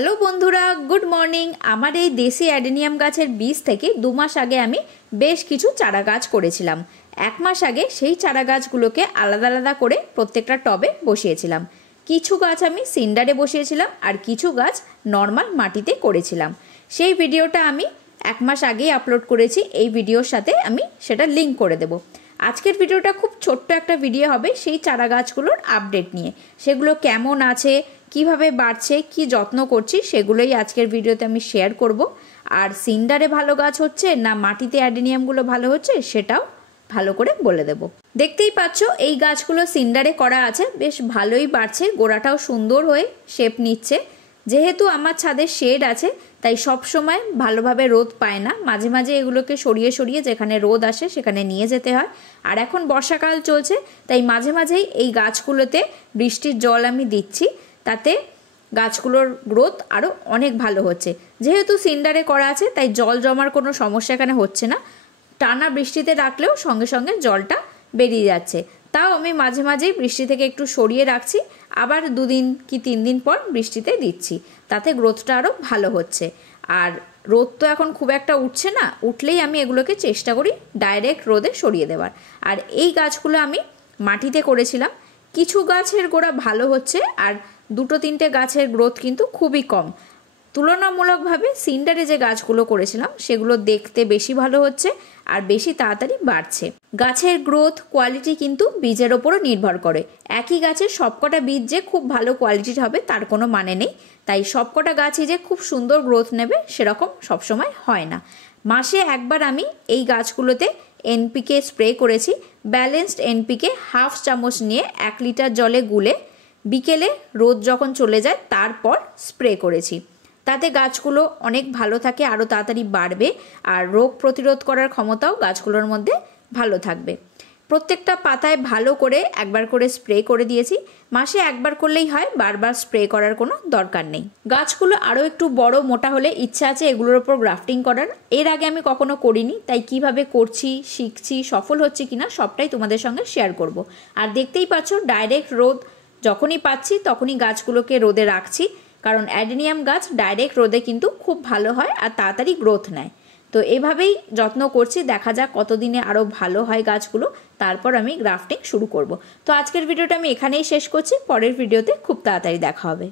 Hello বন্ধুরা, good morning. আমার এই দেশি অ্যাডেনিয়াম গাছের বীজ থেকে 2 মাস আগে আমি বেশ কিছু চারা গাছ করেছিলাম। 1 মাস আগে সেই চারা গাছগুলোকে আলাদা আলাদা করে প্রত্যেকটা টবে বসিয়েছিলাম। কিছু গাছ আমি সিন্ডারে বসিয়েছিলাম আর কিছু গাছ নর্মাল মাটিতে করেছিলাম। সেই ভিডিওটা আমি 1 মাস আগেই আপলোড করেছি। এই ভিডিওর সাথে আমি সেটা লিঙ্ক করে দেব। আজকের ভিডিওটা খুব ছোট্ট একটা ভিডিও হবে সেই চারা গাছগুলোর আপডেট নিয়ে। সেগুলো কেমন আছে, কিভাবে বাড়ছে, কি যত্ন করছি সেগুলোই আজকের ভিডিওতে আমি শেয়ার করব। আর সিন্ডারে ভালো গাছ হচ্ছে না মাটিতে অ্যাডেনিয়ামগুলো ভালো হচ্ছে সেটাও ভালো করে বলে দেব। দেখতেই পাচ্ছ এই গাছগুলো সিন্ডারে করা আছে, বেশ ভালোই বাড়ছে, গোড়াটাও সুন্দর হয়ে শেপ নিচ্ছে। যেহেতু আমার ছাদে শেড আছে তাই সব সময় ভালোভাবে রোদ পায় না, মাঝে মাঝে এগুলোকে সরিয়ে সরিয়ে যেখানে রোদ আসে সেখানে নিয়ে যেতে হয়। আর এখন বর্ষাকাল চলছে তাই মাঝে মাঝেই এই গাছগুলোতে বৃষ্টির জল আমি দিচ্ছি, তাতে গাছগুলোর গ্রোথ আরও অনেক ভালো হচ্ছে। যেহেতু সিন্ডারে করা আছে তাই জল জমার কোনো সমস্যা এখানে হচ্ছে না। টানা বৃষ্টিতে রাখলেও সঙ্গে সঙ্গে জলটা বেরিয়ে যাচ্ছে। তাও আমি মাঝে মাঝেই বৃষ্টি থেকে একটু সরিয়ে রাখছি, আবার 2 দিন কি 3 দিন পর বৃষ্টিতে দিচ্ছি, তাতে গ্রোথটা আরও ভালো হচ্ছে। আর রোদ তো এখন খুব একটা উঠছে না, উঠলেই আমি এগুলোকে চেষ্টা করি ডাইরেক্ট রোদে সরিয়ে দেওয়ার। আর এই গাছগুলো আমি মাটিতে করেছিলাম। কিছু গাছের গোড়া ভালো হচ্ছে আর 2-3টে গাছের গ্রোথ কিন্তু খুবই কম। তুলনামূলকভাবে সিন্ডারে যে গাছগুলো করেছিলাম সেগুলো দেখতে বেশি ভালো হচ্ছে আর বেশি তাড়াতাড়ি বাড়ছে। গাছের গ্রোথ কোয়ালিটি কিন্তু বীজের ওপরও নির্ভর করে। একই গাছের সবকটা বীজ যে খুব ভালো কোয়ালিটির হবে তার কোনো মানে নেই, তাই সবকটা গাছই যে খুব সুন্দর গ্রোথ নেবে সেরকম সবসময় হয় না। মাসে একবার আমি এই গাছগুলোতে এনপিকে স্প্রে করেছি। ব্যালেন্সড এনপিকে 1/2 চামচ নিয়ে 1 লিটার জলে গুলে বিকেলে রোদ যখন চলে যায় তারপর স্প্রে করেছি। তাতে গাছগুলো অনেক ভালো থাকে, আরও তাড়াতাড়ি বাড়বে আর রোগ প্রতিরোধ করার ক্ষমতাও গাছগুলোর মধ্যে ভালো থাকবে। প্রত্যেকটা পাতায় ভালো করে একবার করে স্প্রে করে দিয়েছি। মাসে একবার করলেই হয়, বারবার স্প্রে করার কোনো দরকার নেই। গাছগুলো আরও একটু বড় মোটা হলে ইচ্ছা আছে এগুলোর ওপর গ্রাফটিং করার। এর আগে আমি কখনো করিনি, তাই কিভাবে করছি, শিখছি, সফল হচ্ছে কিনা সবটাই তোমাদের সঙ্গে শেয়ার করব। আর দেখতেই পাচ্ছ ডাইরেক্ট রোদ যখনই পাচ্ছি তখনই গাছগুলোকে রোদে রাখছি, কারণ অ্যাডেনিয়াম গাছ ডাইরেক্ট রোদে কিন্তু খুব ভালো হয় আর তাড়াতাড়ি গ্রোথ নেয়। তো এভাবেই যত্ন করছি, দেখা যাক কতদিনে আরও ভালো হয় গাছগুলো, তারপর আমি গ্রাফটিং শুরু করব। তো আজকের ভিডিওটা আমি এখানেই শেষ করছি, পরের ভিডিওতে খুব তাড়াতাড়ি দেখা হবে।